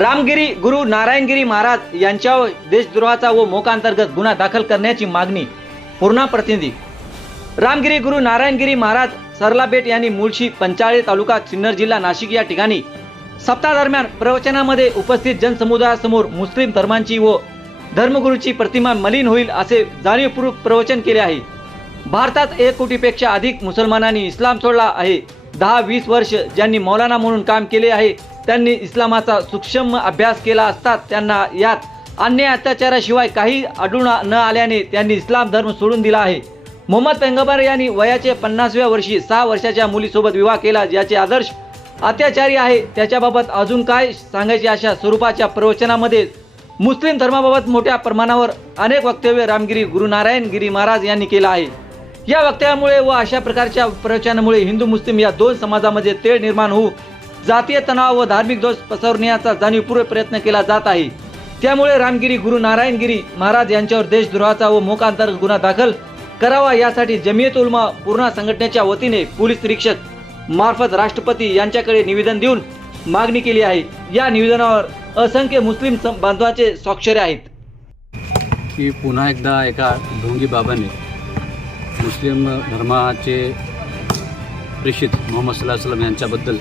रामगिरी गुरु नारायणगिरी महाराज यांच्यावर देशद्रोहाचा व मोकांतर्गत गुन्हा दाखल करण्याची मागणी पूर्णा प्रतिनिधी. रामगिरी गुरु नारायणगिरी महाराज सरलाबेट यांनी मुळशी पंचाळे तालुका सिन्नर जिल्हा नाशिक या ठिकाणी सप्ताहादरम्यान प्रवचनामध्ये उपस्थित जनसमुदायासमोर मुस्लिम धर्मांची व धर्मगुरूची प्रतिमा मलिन होईल असे जाणीवपूर्वक प्रवचन केले आहे. भारतात एक कोटीपेक्षा अधिक मुसलमानांनी इस्लाम सोडला आहे. दहा वीस वर्ष ज्यांनी मौलाना म्हणून काम केले आहे त्यांनी इस्लामाचा सूक्ष्म अभ्यास केला असता त्यांना यात अन्य अत्याचाराशिवाय काही आढळून न आल्याने त्यांनी इस्लाम धर्म सोडून दिला आहे. मोहम्मद पैगंबर यांनी वयाचे पन्नासव्या वर्षी सहा वर्षाच्या मुलीसोबत विवाह केला ज्याचे आदर्श अत्याचारी आहे. त्याच्याबाबत अजून काय सांगायचे अशा स्वरूपाच्या प्रवचनामध्ये मुस्लिम धर्माबाबत मोठ्या प्रमाणावर अनेक वक्तव्य रामगिरी गुरुनारायण गिरी महाराज यांनी केलं आहे. या वक्तव्यामुळे व अशा प्रकारच्या प्रवचनामुळे हिंदू मुस्लिम या दोन समाजामध्ये तेढ निर्माण होऊ जातीय तणाव व धार्मिक दोष पसरण्याचा जाणीवपूर्वक प्रयत्न केला जात आहे. त्यामुळे रामगिरी गुरु नारायणगिरी महाराज यांच्यावर देशद्रोहाचा व मोकांतर्गत गुन्हा दाखल करावा यासाठी जमियत उलमा पूर्ण संघटनेच्या वतीने पोलीस निरीक्षक मार्फत राष्ट्रपती यांच्याकडे निवेदन देऊन मागणी केली आहे. या निवेदनावर असंख्य मुस्लिम सं- बांधवांचे स्वाक्षरे आहेत. की पुन्हा एकदा एका ढोंगी बाबाने मुस्लिम धर्माचे प्रेषित मोहम्मद सल्लाह सलम यांच्याबद्दल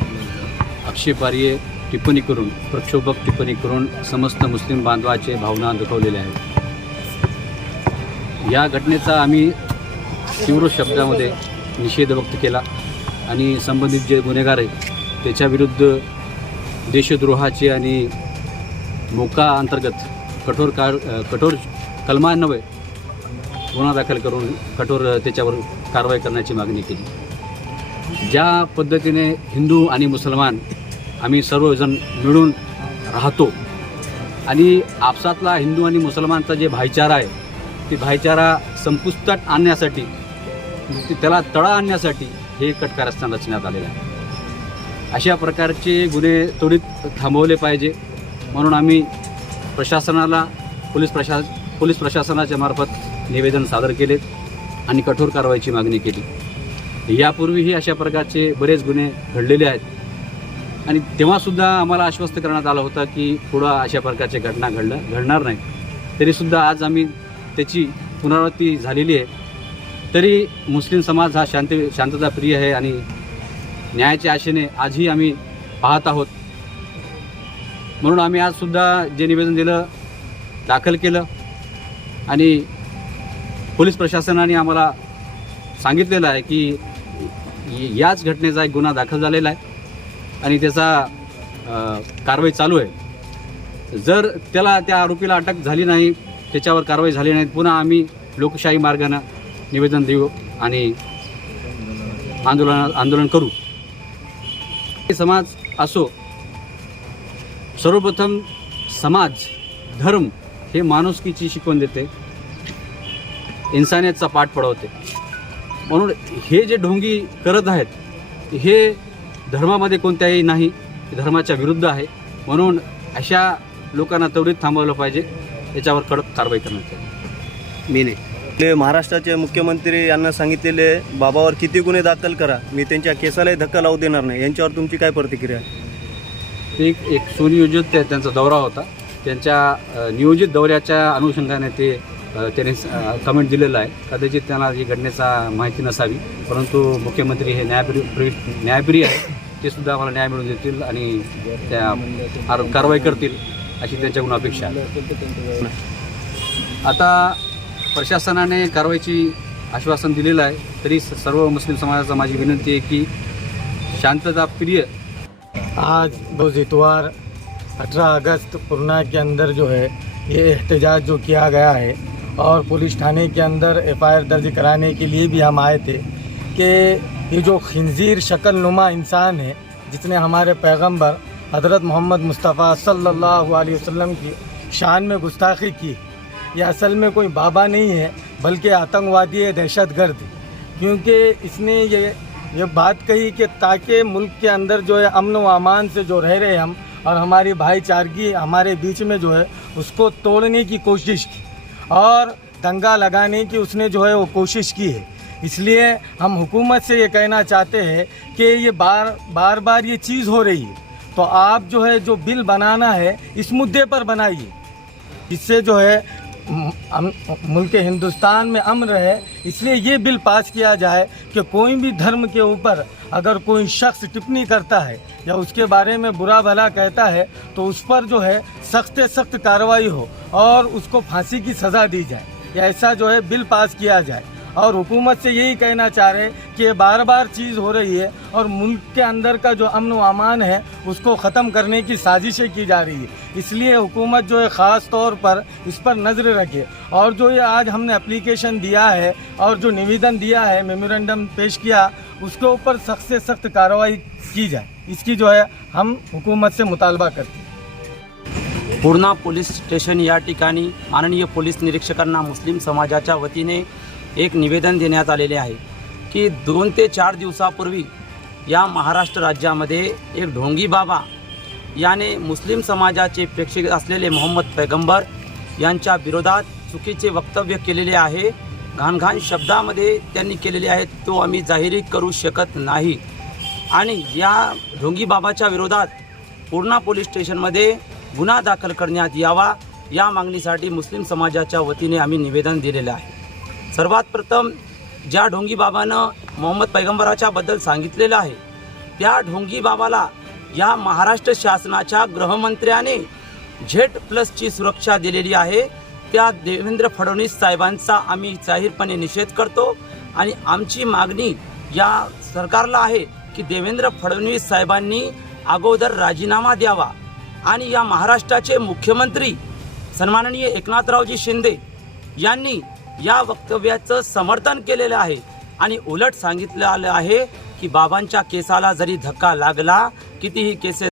आक्षेपार्ह टिप्पणी करून प्रक्षोभक टिप्पणी करून समस्त मुस्लिम बांधवाचे भावना दुखवलेल्या आहेत. या घटनेचा आम्ही तीव्र शब्दामध्ये निषेध व्यक्त केला आणि संबंधित जे गुन्हेगार आहेत त्याच्याविरुद्ध देशद्रोहाचे आणि मोका अंतर्गत कठोर कार कठोर कलमान्वये गुन्हा दाखल करून कठोर त्याच्यावर कारवाई करण्याची मागणी केली. ज्या पद्धतीने हिंदू आणि मुसलमान आम्ही सर्वजण मिळून राहतो. आणि आपसातला हिंदू आणि मुसलमानचा जे भाईचारा आहे ती भाईचारा संपुष्टात आणण्यासाठी त्याला तळा आणण्यासाठी हे कटकारस्थान रचण्यात आलेलं आहे. अशा प्रकारचे गुन्हे त्वरित थांबवले पाहिजे. म्हणून आम्ही प्रशासनाला पोलीस प्रशा पोलीस प्रशासनाच्या मार्फत निवेदन सादर केलेत आणि कठोर कारवाईची मागणी केली. यापूर्वीही अशा प्रकारचे बरेच गुन्हे घडलेले आहेत. आणि तेव्हासुद्धा आम्हाला आश्वस्त करण्यात आलं होतं की पुढं अशा प्रकारच्या घटना घडलं घडणार नाही. तरीसुद्धा आज आम्ही त्याची पुनरावृत्ती झालेली आहे. तरी मुस्लिम समाज हा शांती शांतता प्रिय आहे आणि न्यायाच्या आशेने आजही आम्ही पाहत आहोत. म्हणून आम्ही आजसुद्धा जे निवेदन दिलं दाखल केलं आणि पोलीस प्रशासनाने आम्हाला सांगितलेलं आहे की याच घटनेचा एक गुन्हा दाखल झालेला आहे. आणि त्याचा कारवाई चालू आहे. जर त्याला त्या आरोपीला अटक झाली नाही त्याच्यावर कारवाई झाली नाही पुन्हा आम्ही लोकशाही मार्गानं निवेदन देऊ आणि आंदोलन आंदोलन करू. समाज असो सर्वप्रथम समाज धर्म हे माणुसकीची शिकवण देते. इन्सानियतचा पाठ पडवते. म्हणून हे जे ढोंगी करत आहेत हे धर्मामध्ये कोणत्याही नाही धर्माच्या विरुद्ध आहे. म्हणून अशा लोकांना त्वरित थांबवलं पाहिजे. याच्यावर कडक कारवाई करण्यात येईल. मी नाही. महाराष्ट्राचे मुख्यमंत्री यांना सांगितलेले बाबावर किती गुन्हे दाखल करा. मी त्यांच्या केसालाही धक्का लावू देणार नाही. यांच्यावर तुमची काय प्रतिक्रिया आहे? ते एक एक सुनियोजित त्या- त्यांचा दौरा होता. त्यांच्या नियोजित दौऱ्याच्या अनुषंगाने ते त्यांनी कमेंट दिलेलं आहे. कदाचित त्यांना ही घटनेचा माहिती नसावी. परंतु मुख्यमंत्री हे न्यायप्रिय प्रि- न्यायप्रिय आहे ते सुद्धा आम्हाला न्याय मिळवून देतील आणि त्या आर- कारवाई करतील अशी त्यांच्याकडून अपेक्षा आता प्रशासनाने कारवाईची आश्वासन दिलेलं आहे. तरी स- सर्व मुस्लिम समाजाचा माझी विनंती आहे की शांतता प्रिय आज रोज़ इतवार 18 अगस्त पूर्णा के अंदर जो है ये एहतजाज जो किया गया है और पुलिस थाने के अंदर एफआईआर दर्ज कराने के लिए भी हम आए थे कि ये जो खंजीर शक्ल नुमा इंसान है जिसने हमारे पैगंबर हज़रत मोहम्मद मुस्तफ़ा सल्लल्लाहु अलैहि वसल्लम की शान में गुस्ताखी की, ये असल में कोई बाबा नहीं है, बल्कि आतंकवादी है दहशत गर्द क्योंकि इसने ये ये बात कही कि ताकि मुल्क के अंदर जो है अमन व अमान से जो रह रहे हम, और हमारी भाईचारगी हमारे बीच में जो है उसको तोड़ने की कोशिश की, और दंगा लगाने की उसने जो है वो कोशिश की है। इसलिए हम हुकूमत से ये कहना चाहते हैं कि ये बार बार बार ये चीज़ हो रही है। तो आप जो है, जो बिल बनाना है, इस मुद्दे पर बनाइए। इससे जो है मुल्क हिंदुस्तान में अमन रहे इसलिए ये बिल पास किया जाए कि कोई भी धर्म के ऊपर अगर कोई शख्स टिप्पणी करता है या उसके बारे में बुरा भला कहता है तो उस पर जो है सख्त सख्त कार्रवाई हो और उसको फांसी की सज़ा दी जाए। या ऐसा जो है, बिल पास किया जाए। और हुकूमत से यही कहना चाह रहे हैं कि ये बार बार चीज़ हो रही है और मुल्क के अंदर का जो अमन व अमान है, उसको ख़त्म करने की साजिशें की जा रही है। इसलिए हुकूमत जो है ख़ास तौर पर इस पर नज़र रखे। और जो ये आज हमने अप्लीकेशन दिया है और जो निवेदन दिया है मेमोरेंडम पेश किया, उसके ऊपर सख्त से सख्त कार्रवाई की जाए। इसकी जो है हम हुकूमत से मुतालबा करते हैं। पूर्णा पोलीस स्टेशन या ठिकाणी माननीय पोलीस निरीक्षकांना मुस्लिम समाजाच्या वतीने एक निवेदन देण्यात आलेले आहे की दोन ते चार दिवसापूर्वी या महाराष्ट्र राज्यामध्ये एक ढोंगी बाबा याने मुस्लिम समाजाचे प्रेक्षक असलेले मोहम्मद पैगंबर यांच्या विरोधात चुकीचे वक्तव्य केलेले आहे. घाणघाण शब्दामध्ये त्यांनी केलेले आहेत तो आम्ही जाहिरी करू शकत नाही. आणि या ढोंगी बाबाच्या विरोधात पूर्णा पोलीस स्टेशनमध्ये गुन्हा दाखल करण्यात यावा या मागणीसाठी मुस्लिम समाजाच्या वतीने आम्ही निवेदन दिलेलं आहे. सर्वात प्रथम ज्या ढोंगी बाबानं मोहम्मद पैगंबराच्या बद्दल सांगितलेलं आहे त्या ढोंगी बाबाला या महाराष्ट्र शासनाच्या गृहमंत्र्याने झेड प्लसची सुरक्षा दिलेली आहे. त्या देवेंद्र फडणवीस साहेबांचा आम्ही जाहीरपणे निषेध करतो आणि आमची मागणी या सरकारला आहे की देवेंद्र फडणवीस साहेबांनी अगोदर राजीनामा द्यावा आणि या महाराष्ट्राचे मुख्यमंत्री सन्माननीय एकनाथरावजी शिंदे यांनी या वक्तव्याचं समर्थन केलेलं आहे. आणि उलट सांगितलं आलं आहे की बाबांच्या केसाला जरी धक्का लागला कितीही केसेस